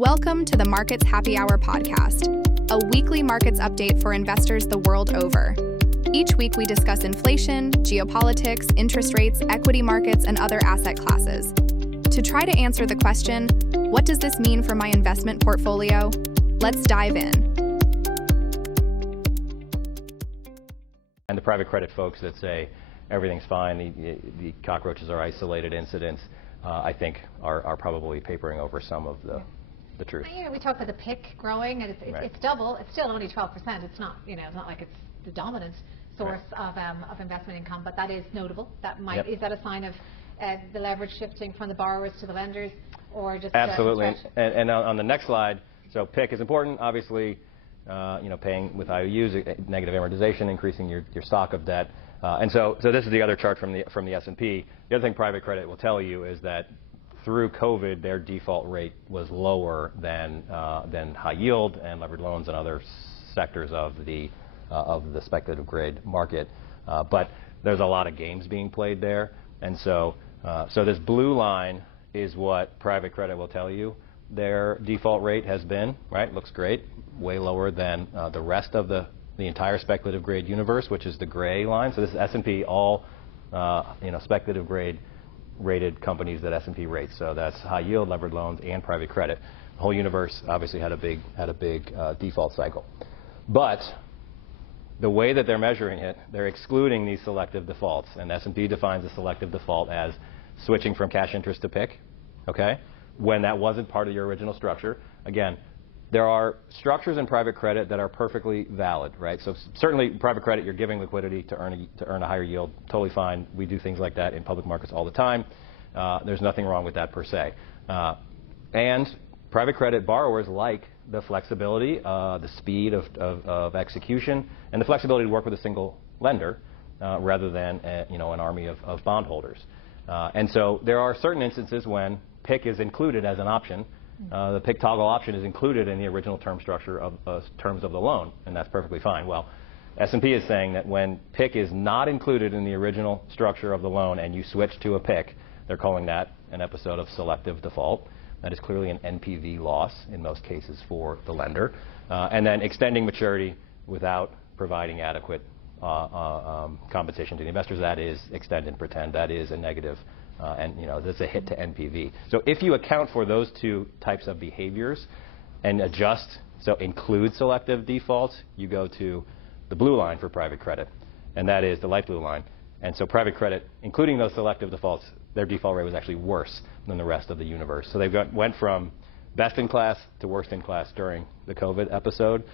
Welcome to the Markets Happy Hour podcast, a weekly markets update for investors the world over. Each week we discuss inflation, geopolitics, interest rates, equity markets, and other asset classes. To try to answer the question, what does this mean for my investment portfolio? Let's dive in. And the private credit folks that say everything's fine, the cockroaches are isolated incidents, I think are probably papering over some of the truth. You know, we talk about the PIK growing, and it's double. It's still only 12%. It's not, it's not like it's the dominant source of investment income, but that is notable. That might is that a sign of the leverage shifting from the borrowers to the lenders, or just absolutely? And on the next slide, so PIK is important, obviously. Paying with IOUs, negative amortization, increasing your stock of debt, and so this is the other chart from the S&P. The other thing private credit will tell you is that through COVID, their default rate was lower than high yield and levered loans and other sectors of the speculative grade market. But there's a lot of games being played there, and so this blue line is what private credit will tell you their default rate has been. Right, looks great, way lower than the rest of the entire speculative grade universe, which is the gray line. So this is S&P, all speculative grade rated companies that S&P rates. So that's high yield, levered loans, and private credit. The whole universe obviously had a big default cycle. But the way that they're measuring it, they're excluding these selective defaults. And S&P defines a selective default as switching from cash interest to PIK, okay, when that wasn't part of your original structure. Again, there are structures in private credit that are perfectly valid, right? So certainly private credit, you're giving liquidity to earn a higher yield, totally fine. We do things like that in public markets all the time. There's nothing wrong with that per se. And private credit borrowers like the flexibility, the speed of execution, and the flexibility to work with a single lender rather than an army of bondholders. And so there are certain instances when PIK is included as an option. The PIK toggle option is included in the original term structure of terms of the loan, and that's perfectly fine. Well, S&P is saying that when PIK is not included in the original structure of the loan and you switch to a PIK, they're calling that an episode of selective default. That is clearly an NPV loss in most cases for the lender. And then extending maturity without providing adequate compensation to the investors, that is extend and pretend. That is a negative. And that's a hit to NPV. So if you account for those two types of behaviors and adjust, so include selective defaults, you go to the blue line for private credit, and that is the light blue line. And so private credit, including those selective defaults, their default rate was actually worse than the rest of the universe. So they went from best in class to worst in class during the COVID episode.